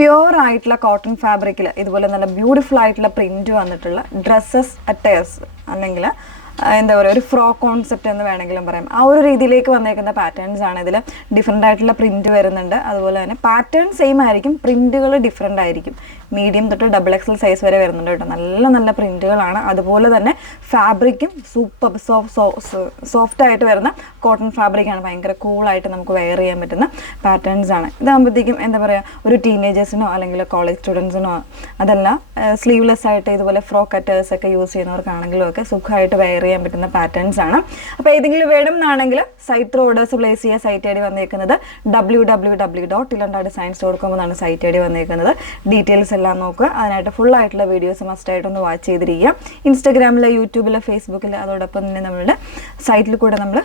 Pure ആയിട്ടുള്ള cotton ഫാബ്രിക്കിൽ ഇതുപോലെ നല്ല ബ്യൂട്ടിഫുൾ ആയിട്ടുള്ള പ്രിന്റ് വന്നിട്ടുള്ള ഡ്രസ്സസ് അറ്റയേഴ്സ് അല്ലെങ്കിൽ എന്താ പറയുക ഒരു ഫ്രോക്ക് കോൺസെപ്റ്റ് എന്ന് വേണമെങ്കിലും പറയാം. ആ ഒരു രീതിയിലേക്ക് വന്നേക്കുന്ന പാറ്റേൺസ് ആണ്. ഇതിൽ ഡിഫറെൻ്റ് ആയിട്ടുള്ള പ്രിന്റ് വരുന്നുണ്ട്. അതുപോലെ തന്നെ പാറ്റേൺ സെയിം ആയിരിക്കും, പ്രിന്റുകൾ ഡിഫറെൻ്റ് ആയിരിക്കും. മീഡിയം തൊട്ട് XXL സൈസ് വരെ വരുന്നുണ്ട് കേട്ടോ. നല്ല നല്ല പ്രിന്റുകളാണ്. അതുപോലെ തന്നെ ഫാബ്രിക്കും സൂപ്പർ സോഫ്റ്റ് ആയിട്ട് വരുന്ന കോട്ടൺ ഫാബ്രിക്കാണ്. ഭയങ്കര കൂളായിട്ട് നമുക്ക് വെയർ ചെയ്യാൻ പറ്റുന്ന പാറ്റേൺസ് ആണ്. ഇതാകുമ്പോഴത്തേക്കും എന്താ പറയുക ഒരു ടീനേജേഴ്സിനോ അല്ലെങ്കിൽ കോളേജ് സ്റ്റുഡൻസിനോ അതല്ല സ്ലീവ്ലെസ് ആയിട്ട് ഇതുപോലെ ഫ്രോക്ക് കട്ടേഴ്സ് ഒക്കെ യൂസ് ചെയ്യുന്നവർക്കാണെങ്കിലും ഒക്കെ സുഖമായിട്ട് വെയർ ചെയ്യാൻ പറ്റുന്ന പാറ്റേൺസ് ആണ്. അപ്പോൾ ഏതെങ്കിലും വേണം എന്നാണെങ്കിൽ സൈറ്റ് ത്രൂ ഓർഡേഴ്സ് പ്ലേസ് ചെയ്യുക. സൈറ്റ് ഐ ഡി വന്നേക്കുന്നത് www.ilandadesigns.com എന്നാണ് സൈറ്റ് ഐ ഡി വന്നേക്കുന്നത്. ഡീറ്റെയിൽസ് എല്ലാം നോക്കുക. അതിനായിട്ട് ഫുൾ ആയിട്ടുള്ള വീഡിയോസ് മസ്റ്റായിട്ടൊന്ന് വാച്ച് ചെയ്തിരിക്കുക. ഇൻസ്റ്റാഗ്രാമിൽ, യൂട്യൂബിൽ, ഫേസ്ബുക്കിൽ അതോടൊപ്പം തന്നെ നമ്മളുടെ സൈറ്റിൽ കൂടെ നമ്മൾ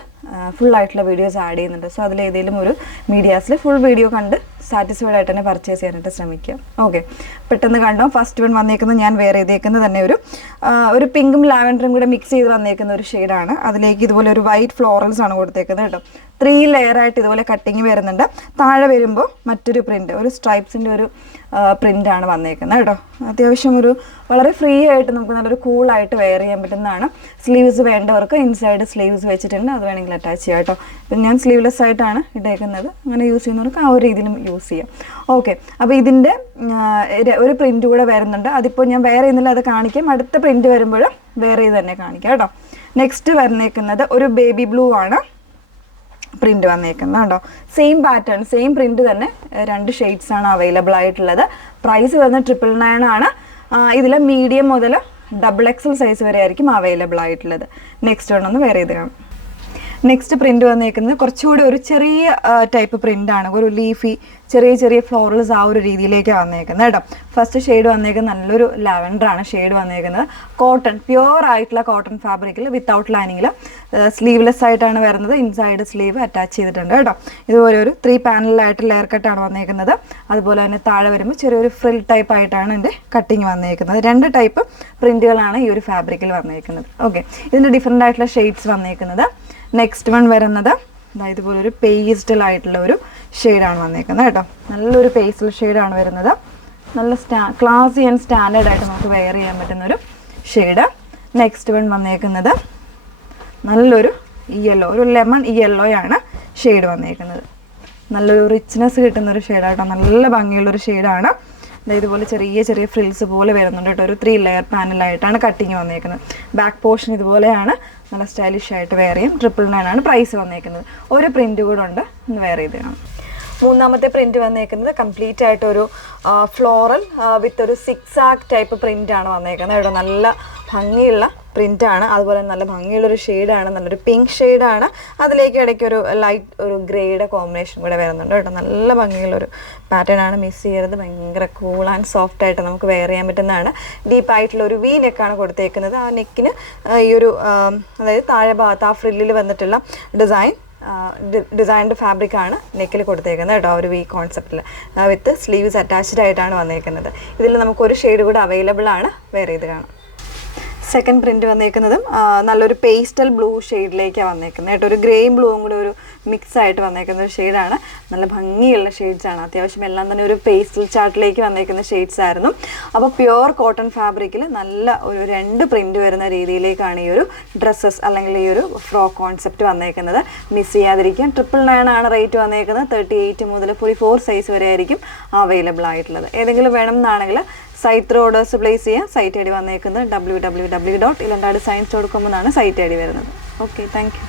ഫുൾ ആയിട്ടുള്ള വീഡിയോസ് ആഡ് ചെയ്യുന്നുണ്ട്. സോ അതിലേതെങ്കിലും ഒരു മീഡിയാസിൽ ഫുൾ വീഡിയോ കണ്ട് സാറ്റിസ്ഫൈഡ് ആയിട്ട് തന്നെ പർച്ചേസ് ചെയ്യാനായിട്ട് ശ്രമിക്കുക. ഓക്കെ, പെട്ടെന്ന് കണ്ടോ. ഫസ്റ്റ് വൺ വന്നേക്കുന്നത് ഞാൻ വെയർ ചെയ്തേക്കുന്നത് തന്നെ ഒരു പിങ്കും ലാവൻഡറും കൂടെ മിക്സ് ചെയ്ത് വന്നേക്കുന്ന ഒരു ഷെയ്ഡാണ്. അതിലേക്ക് ഇതുപോലെ ഒരു വൈറ്റ് ഫ്ലോറൽസ് ആണ് കൊടുത്തേക്കുന്നത് കേട്ടോ. 3 ലെയർ ആയിട്ട് ഇതുപോലെ കട്ടിങ് വരുന്നുണ്ട്. താഴെ വരുമ്പോൾ മറ്റൊരു പ്രിന്റ്, ഒരു സ്ട്രൈപ്സിൻ്റെ ഒരു പ്രിന്റ് ആണ് വന്നേക്കുന്നത് കേട്ടോ. അത്യാവശ്യം ഒരു വളരെ ഫ്രീ ആയിട്ട് നമുക്ക് നല്ലൊരു കൂളായിട്ട് വെയർ ചെയ്യാൻ പറ്റുന്നതാണ്. സ്ലീവ്സ് വേണ്ടവർക്ക് ഇൻസൈഡ് സ്ലീവ്സ് വെച്ചിട്ടുണ്ട്, അത് വേണമെങ്കിൽ അറ്റാച്ച് ചെയ്യാം കേട്ടോ. ഇപ്പം ഞാൻ സ്ലീവ്ലെസ് ആയിട്ടാണ് ഇട്ടേക്കുന്നത്. അങ്ങനെ യൂസ് ചെയ്യുന്നവർക്ക് ആ ഒരു രീതിയിലും യൂസ് ചെയ്യാം. ഓക്കെ, അപ്പോൾ ഇതിൻ്റെ ഒരു പ്രിന്റ് കൂടെ വരുന്നുണ്ട്. അതിപ്പോൾ ഞാൻ വെയർ ചെയ്യുന്നില്ല, അത് കാണിക്കാം. അടുത്ത പ്രിന്റ് വരുമ്പോൾ വെയർ ചെയ്ത് തന്നെ കാണിക്കാം കേട്ടോ. നെക്സ്റ്റ് വന്നേക്കുന്നത് ഒരു ബേബി ബ്ലൂ ആണ് പ്രിന്റ് വന്നേക്കുന്നത് കേട്ടോ. സെയിം പാറ്റേൺ, സെയിം പ്രിന്റ് തന്നെ 2 ഷെയ്ഡ്സ് ആണ് അവൈലബിൾ ആയിട്ടുള്ളത്. പ്രൈസ് വരുന്നത് 999 ആണ്. ഇതിൽ മീഡിയം മുതൽ XXL സൈസ് വരെ ആയിരിക്കും അവൈലബിൾ ആയിട്ടുള്ളത്. നെക്സ്റ്റ് വേണമെന്ന് വേറെ ചെയ്ത് കാണാം. നെക്സ്റ്റ് പ്രിന്റ് വന്നേക്കുന്നത് കുറച്ചുകൂടി ഒരു ചെറിയ ടൈപ്പ് പ്രിന്റ് ആണ്. ഒരു ലീഫി ചെറിയ ഫ്ലോറൽസ് ആ ഒരു രീതിയിലേക്കാണ് വന്നേക്കുന്നത് കേട്ടോ. ഫസ്റ്റ് ഷെയ്ഡ് വന്നേക്കുന്നത് നല്ലൊരു ലാവൻഡർ ആണ് ഷെയ്ഡ് വന്നേക്കുന്നത്. കോട്ടൺ, പ്യുവർ ആയിട്ടുള്ള കോട്ടൺ ഫാബ്രിക്കിൽ വിത്തൗട്ട് ലൈനിങ്ങിൽ സ്ലീവ്ലെസ് ആയിട്ടാണ് വരുന്നത്. ഇൻസൈഡ് സ്ലീവ് അറ്റാച്ച് ചെയ്തിട്ടുണ്ട് കേട്ടോ. ഇതുപോലെ ഒരു 3 പാനലായിട്ട് ലെയർ കട്ടാണ് വന്നേക്കുന്നത്. അതുപോലെ തന്നെ താഴെ വരുമ്പോൾ ചെറിയൊരു ഫ്രിൽ ടൈപ്പ് ആയിട്ടാണ് എൻ്റെ കട്ടിങ് വന്നേക്കുന്നത്. 2 ടൈപ്പ് പ്രിന്റുകളാണ് ഈ ഒരു ഫാബ്രിക്കിൽ വന്നേക്കുന്നത്. ഓക്കെ, ഇതിൻ്റെ ഡിഫറെൻ്റ് ആയിട്ടുള്ള ഷെയ്ഡ്സ് വന്നേക്കുന്നത്. നെക്സ്റ്റ് വൺ വരുന്നത് ഇതുപോലെ ഒരു പേസ്റ്റൽ ആയിട്ടുള്ള ഒരു ഷെയ്ഡാണ് വന്നേക്കുന്നത് കേട്ടോ. നല്ലൊരു പേസ്റ്റൽ ഷെയ്ഡാണ് വരുന്നത്. നല്ല ക്ലാസി ആൻഡ് സ്റ്റാൻഡേർഡ് ആയിട്ട് നമുക്ക് വെയർ ചെയ്യാൻ പറ്റുന്ന ഒരു ഷെയ്ഡ്. നെക്സ്റ്റ് വൺ വന്നേക്കുന്നത് നല്ലൊരു യെല്ലോ, ഒരു ലെമൺ യെല്ലോയാണ് ഷെയ്ഡ് വന്നേക്കുന്നത്. നല്ലൊരു റിച്ച്നെസ് കിട്ടുന്ന ഒരു ഷെയ്ഡാട്ടോ. നല്ല ഭംഗിയുള്ളൊരു ഷെയ്ഡാണ്. ഇതുപോലെ ചെറിയ ഫ്രിൽസ് പോലെ വരുന്നുണ്ട് കേട്ടോ. ഒരു 3 ലെയർ പാനലായിട്ടാണ് കട്ടിങ് വന്നേക്കുന്നത്. ബാക്ക് പോർഷൻ ഇതുപോലെയാണ്. നല്ല സ്റ്റൈലിഷ് ആയിട്ട് വെയർ ചെയ്യും. 999 ആണ് പ്രൈസ് വന്നേക്കുന്നത്. ഒരു പ്രിന്റ് കൂടെ ഉണ്ട്, ഒന്ന് വെയർ ചെയ്ത് കാണാം. മൂന്നാമത്തെ പ്രിന്റ് വന്നേക്കുന്നത് കംപ്ലീറ്റ് ആയിട്ടൊരു ഫ്ലോറൽ വിത്ത് ഒരു 6 ആർക്ക് ടൈപ്പ് പ്രിന്റ് ആണ് വന്നേക്കുന്നത് കേട്ടോ. നല്ല ഭംഗിയുള്ള പ്രിന്റാണ്. അതുപോലെ നല്ല ഭംഗിയുള്ളൊരു ഷെയ്ഡാണ്. നല്ലൊരു പിങ്ക് ഷെയ്ഡാണ്. അതിലേക്ക് ഇടയ്ക്ക് ഒരു ലൈറ്റ് ഒരു ഗ്രേയുടെ കോമ്പിനേഷൻ കൂടെ വരുന്നുണ്ട് കേട്ടോ. നല്ല ഭംഗിയുള്ളൊരു പാറ്റേൺ ആണ്, മിസ് ചെയ്യരുത്. ഭയങ്കര കൂൾ ആൻഡ് സോഫ്റ്റ് ആയിട്ട് നമുക്ക് വെയർ ചെയ്യാൻ പറ്റുന്നതാണ്. ഡീപ്പായിട്ടുള്ള ഒരു വി നെക്കാണ് കൊടുത്തേക്കുന്നത്. ആ നെക്കിന് ഈ ഒരു അതായത് താഴെ ഭാഗത്ത് ആ ഫ്രില്ലിൽ വന്നിട്ടുള്ള ഡിസൈൻഡ് ഫാബ്രിക് ആണ് നെക്കിൽ കൊടുത്തേക്കുന്നത് കേട്ടോ. ഒരു വി കോൺസെപ്റ്റിൽ വിത്ത് സ്ലീവ്സ് അറ്റാച്ച്ഡ് ആയിട്ടാണ് വന്നേക്കുന്നത്. ഇതിൽ നമുക്കൊരു ഷെയ്ഡ് കൂടെ അവൈലബിൾ ആണ്, വെയർ ചെയ്ത് കാണാം. സെക്കൻഡ് പ്രിന്റ് വന്നേക്കുന്നതും നല്ലൊരു പേസ്റ്റൽ ബ്ലൂ ഷെയ്ഡിലേക്കാണ് വന്നേക്കുന്നത് കേട്ടോ. ഒരു ഗ്രേയും ബ്ലൂവും കൂടി ഒരു മിക്സ് ആയിട്ട് വന്നേക്കുന്ന ഒരു ഷെയ്ഡാണ്. നല്ല ഭംഗിയുള്ള ഷെയ്ഡ്സ് ആണ്. അത്യാവശ്യം എല്ലാം തന്നെ ഒരു പേസ്റ്റൽ ചാർട്ടിലേക്ക് വന്നേക്കുന്ന ഷെയ്ഡ്സ് ആയിരുന്നു. അപ്പോൾ പ്യുവർ കോട്ടൺ ഫാബ്രിക്കിൽ നല്ല ഒരു 2 പ്രിന്റ് വരുന്ന രീതിയിലേക്കാണ് ഈ ഒരു ഡ്രസ്സസ് അല്ലെങ്കിൽ ഈ ഒരു ഫ്രോക്ക് കോൺസെപ്റ്റ് വന്നേക്കുന്നത്. മിസ് ചെയ്യാതിരിക്കാൻ 999 ആണ് റേറ്റ് വന്നേക്കുന്നത്. 38 മുതൽ 44 സൈസ് വരെ ആയിരിക്കും അവൈലബിൾ ആയിട്ടുള്ളത്. ഏതെങ്കിലും വേണം എന്നാണെങ്കിൽ സൈറ്റ് ത്രൂ ഓർഡേഴ്സ് പ്ലേസ് ചെയ്യാം. സൈറ്റ് ഐ ഡി വന്നേക്കുന്നത് www.ilandadesigns.com എന്നാണ് സൈറ്റ് ഐ ഡി വരുന്നത്. Okay, thank you.